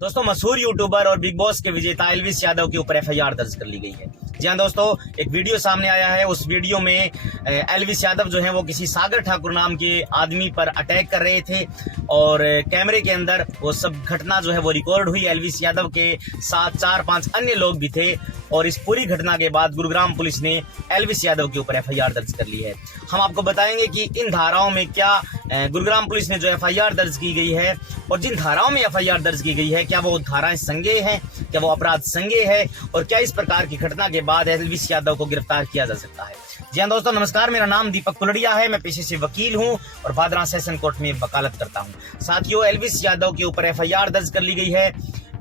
दोस्तों, मशहूर यूट्यूबर और बिग बॉस के विजेता एल्विस यादव के ऊपर एफआईआर दर्ज कर ली गई है। जी हाँ दोस्तों, एक वीडियो सामने आया है। उस वीडियो में एल्विस यादव जो है वो किसी सागर ठाकुर नाम के आदमी पर अटैक कर रहे थे और कैमरे के अंदर वो सब घटना जो है वो रिकॉर्ड हुई। एल्विस यादव के साथ 4-5 अन्य लोग भी थे और इस पूरी घटना के बाद गुरुग्राम पुलिस ने एल्विस यादव के ऊपर एफआईआर दर्ज कर ली है। हम आपको बताएंगे कि इन धाराओं में क्या गुरुग्राम पुलिस ने जो एफआईआर दर्ज की गई है और जिन धाराओं में एफआईआर दर्ज की गई है क्या वो धाराएं संज्ञेय हैं, क्या वो अपराध संज्ञेय है और क्या इस प्रकार की घटना के बाद एल्विस यादव को गिरफ्तार किया जा सकता है। जी हाँ दोस्तों, नमस्कार। मेरा नाम दीपक कुलड़िया है। मैं पेशे से वकील हूं और भादरा सेशन कोर्ट में वकालत करता हूं। साथियों, एल्विस यादव के ऊपर एफआईआर दर्ज कर ली गई है।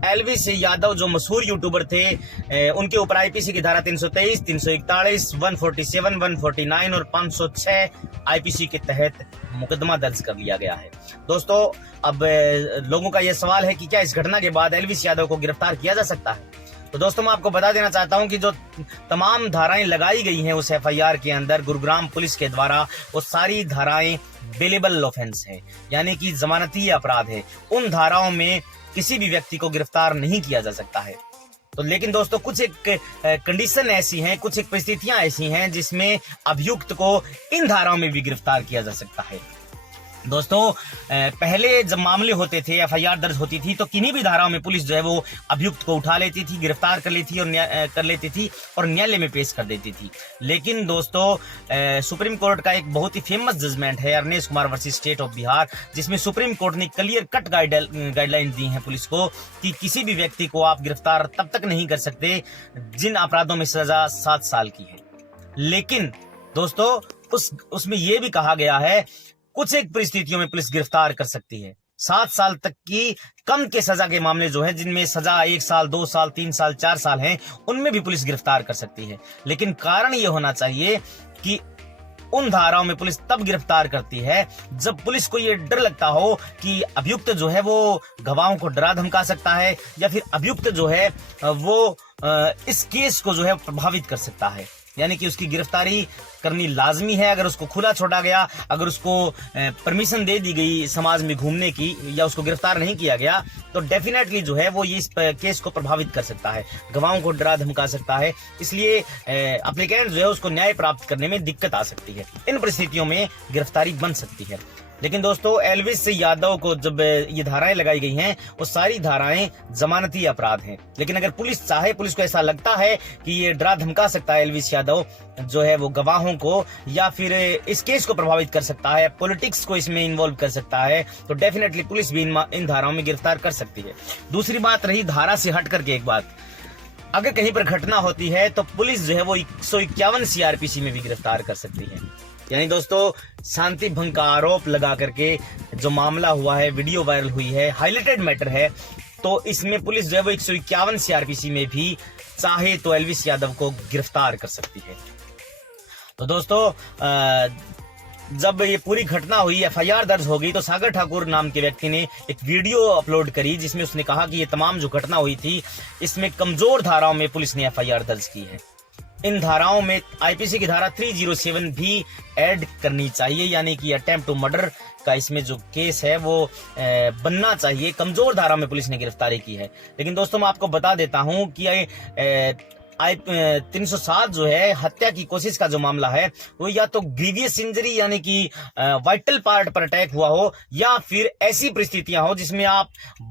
एल्विस यादव जो मशहूर यूट्यूबर थे, उनके ऊपर आईपीसी की धारा 323, 341, 147, 149 और 506 आईपीसी के तहत मुकदमा दर्ज कर लिया गया है। दोस्तों, अब लोगों का यह सवाल है कि क्या इस घटना के बाद एल्विस यादव को गिरफ्तार किया जा सकता है। तो दोस्तों, मैं आपको बता देना चाहता हूं कि जो तमाम धाराएं लगाई गई हैं उस एफआईआर के अंदर गुरुग्राम पुलिस के द्वारा, वो सारी धाराएं बेलेबल ऑफेंस है, यानी कि जमानती अपराध है। उन धाराओं में किसी भी व्यक्ति को गिरफ्तार नहीं किया जा सकता है। तो लेकिन दोस्तों, कुछ एक कंडीशन ऐसी हैं, कुछ एक परिस्थितियां ऐसी हैं जिसमें अभियुक्त को इन धाराओं में भी गिरफ्तार किया जा सकता है। दोस्तों, पहले जब मामले होते थे, एफआईआर दर्ज होती थी, तो किन्हीं भी धाराओं में पुलिस जो है वो अभियुक्त को उठा लेती थी, गिरफ्तार कर लेती थी और न्यायालय में पेश कर देती थी। लेकिन दोस्तों, सुप्रीम कोर्ट का एक बहुत ही फेमस जजमेंट है Arnesh Kumar versus state of Bihar, जिसमें सुप्रीम कोर्ट ने क्लियर कट गाइडलाइन दी है पुलिस को कि किसी भी व्यक्ति को आप गिरफ्तार तब तक नहीं कर सकते जिन अपराधों में सजा 7 साल की है। लेकिन दोस्तों, उसमें यह भी कहा गया है कुछ एक परिस्थितियों में पुलिस गिरफ्तार कर सकती है। 7 साल तक की कम के सजा के मामले जो हैं, जिनमें सजा 1 साल, 2 साल, 3 साल, 4 साल हैं, उनमें भी पुलिस गिरफ्तार कर सकती है। लेकिन कारण यह होना चाहिए कि उन धाराओं में पुलिस तब गिरफ्तार करती है जब पुलिस को यह डर लगता हो कि अभियुक्त जो है वो गवाहों को डरा धमका सकता है या फिर अभियुक्त जो है वो इस केस को जो है प्रभावित कर सकता है। यानी कि उसकी गिरफ्तारी करनी लाजमी है। अगर उसको खुला छोड़ा गया, अगर उसको परमिशन दे दी गई समाज में घूमने की, या उसको गिरफ्तार नहीं किया गया, तो डेफिनेटली जो है वो ये इस केस को प्रभावित कर सकता है, गवाहों को डरा धमका सकता है। इसलिए एप्लीकेंट जो है उसको न्याय प्राप्त करने में दिक्कत आ सकती है। इन परिस्थितियों में गिरफ्तारी बन सकती है। लेकिन दोस्तों, एल्विस यादव को जब ये धाराएं लगाई गई हैं, वो सारी धाराएं जमानती अपराध हैं। लेकिन अगर पुलिस चाहे, पुलिस को ऐसा लगता है कि ये डरा धमका सकता है एल्विस यादव जो है वो गवाहों को, या फिर इस केस को प्रभावित कर सकता है, पॉलिटिक्स को इसमें इन्वॉल्व कर सकता है, तो डेफिनेटली पुलिस भी इन धाराओं में गिरफ्तार कर सकती है। दूसरी बात रही धारा से हट करके एक बात, अगर कहीं पर घटना होती है तो पुलिस जो है वो 151 सीआरपीसी में भी गिरफ्तार कर सकती है। यानी दोस्तों, शांति भंग का आरोप लगा करके जो मामला हुआ है, वीडियो वायरल हुई है, हाईलाइटेड मैटर है, तो इसमें पुलिस जो है वो 151 सीआरपीसी में भी चाहे तो एल्विस यादव को गिरफ्तार कर सकती है। तो दोस्तों, जब ये पूरी घटना हुई, एफआईआर दर्ज हो गई, तो सागर ठाकुर नाम के व्यक्ति ने एक वीडियो अपलोड करी जिसमें उसने कहा कि ये तमाम जो घटना हुई थी इसमें कमजोर धाराओं में पुलिस ने एफआईआर दर्ज की है। इन धाराओं में आईपीसी की धारा 307 भी ऐड करनी चाहिए, यानी कि अटेम्प्ट टू मर्डर का इसमें जो केस है वो बनना चाहिए। कमजोर धारा में पुलिस ने गिरफ्तारी की है। लेकिन दोस्तों, मैं आपको बता देता हूं कि 307 जो है हत्या की कोशिश का जो मामला है वो या तो ग्रीवियस इंजरी यानी कि वाइटल पार्ट पर अटैक हुआ हो, या फिर ऐसी परिस्थितियां हो जिसमें आप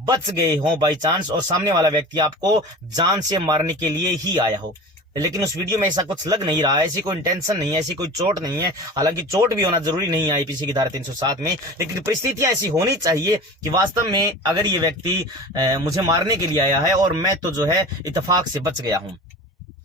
बच गए हो बाई चांस और सामने वाला व्यक्ति आपको जान से मारने के लिए ही आया हो। लेकिन उस वीडियो में ऐसा कुछ लग नहीं रहा है, ऐसी कोई इंटेंशन नहीं है, ऐसी कोई चोट नहीं है। हालांकि चोट भी होना जरूरी नहीं है आईपीसी की धारा 307 में, लेकिन परिस्थितियां ऐसी होनी चाहिए कि वास्तव में अगर ये व्यक्ति मुझे मारने के लिए आया है और मैं तो जो है इत्तेफाक से बच गया हूं,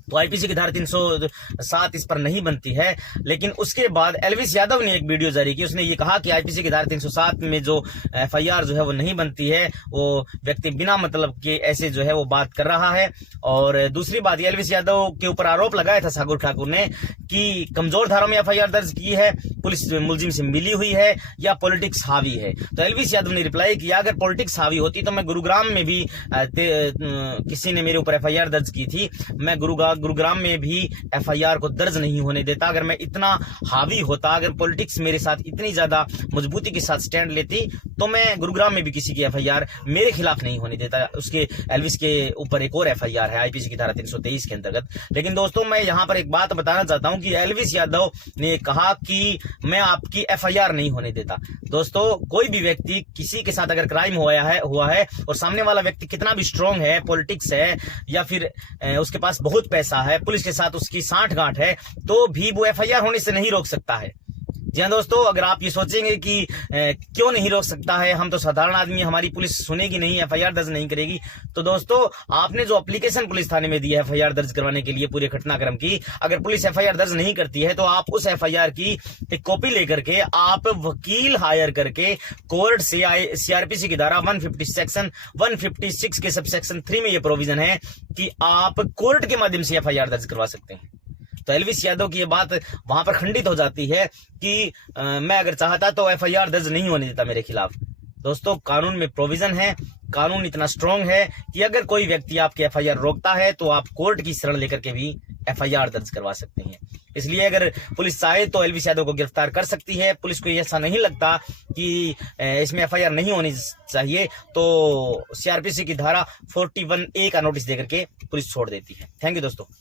तो आईपीसी की धारा 307 इस पर नहीं बनती है। लेकिन उसके बाद एल्विस यादव ने एक वीडियो जारी की, उसने ये कहा कि आईपीसी की धारा 307 में जो एफआईआर जो है वो नहीं बनती है, वो व्यक्ति बिना मतलब के ऐसे जो है वो बात कर रहा है। और दूसरी बात, एल्विस यादव के ऊपर आरोप लगाया था सागर ठाकुर ने कि कमजोर धारा में एफआईआर दर्ज की है, पुलिस मुलजिम से मिली हुई है या पॉलिटिक्स हावी है। तो एल्विस यादव ने रिप्लाई किया, अगर पॉलिटिक्स हावी होती तो मैं गुरुग्राम में भी किसी ने मेरे ऊपर एफआईआर दर्ज की थी, मैं गुरुग्राम गुरुग्राम में भी एफआईआर को दर्ज नहीं होने देता। अगर मैं इतना हावी होता, अगर पॉलिटिक्स मेरे साथ इतनी ज्यादा मजबूती के साथ स्टैंड लेती, तो मैं गुरुग्राम में भी किसी की एफआईआर मेरे खिलाफ नहीं होने देता। उसके एल्विस के ऊपर एक और एफआईआर है आईपीसी की धारा 323 के अंतर्गत। लेकिन दोस्तों मैं यहाँ पर एक बात बताना चाहता हूँ कि एल्विस यादव ने कहा कि मैं आपकी एफआईआर नहीं होने देता। दोस्तों कोई भी व्यक्ति किसी के साथ अगर क्राइम हुआ है और सामने वाला व्यक्ति कितना भी स्ट्रांग है, पॉलिटिक्स है या फिर उसके पास बहुत पैसा है, पुलिस के साथ उसकी सांठ-गांठ है, तो भी वो एफआईआर होने से नहीं रोक सकता है। जी हाँ दोस्तों, अगर आप ये सोचेंगे कि क्यों नहीं रोक सकता है, हम तो साधारण आदमी, हमारी पुलिस सुनेगी नहीं, एफआईआर दर्ज नहीं करेगी, तो दोस्तों आपने जो एप्लीकेशन पुलिस थाने में दी है एफआईआर दर्ज करवाने के लिए पूरे घटनाक्रम की, अगर पुलिस एफआईआर दर्ज नहीं करती है तो आप उस एफआईआर की एक कॉपी लेकर के आप वकील हायर करके कोर्ट से सीआरपीसी की धारा 150 सेक्शन 156 के सबसेक्शन 3 में ये प्रोविजन है कि आप कोर्ट के माध्यम से एफआईआर दर्ज करवा सकते हैं। तो एल्विस यादव की ये बात वहां पर खंडित हो जाती है कि मैं अगर चाहता तो एफआईआर दर्ज नहीं होने देता मेरे खिलाफ। दोस्तों कानून में प्रोविजन है, कानून इतना स्ट्रांग है कि अगर कोई व्यक्ति आपके एफआईआर रोकता है तो आप कोर्ट की शरण लेकर के भी एफआईआर दर्ज करवा सकते हैं। इसलिए अगर पुलिस चाहे तो एल्विस यादव को गिरफ्तार कर सकती है। पुलिस को ऐसा नहीं लगता कि इसमें एफआईआर नहीं होनी चाहिए तो सीआरपीसी की धारा 41A का नोटिस देकर के पुलिस छोड़ देती है। थैंक यू दोस्तों।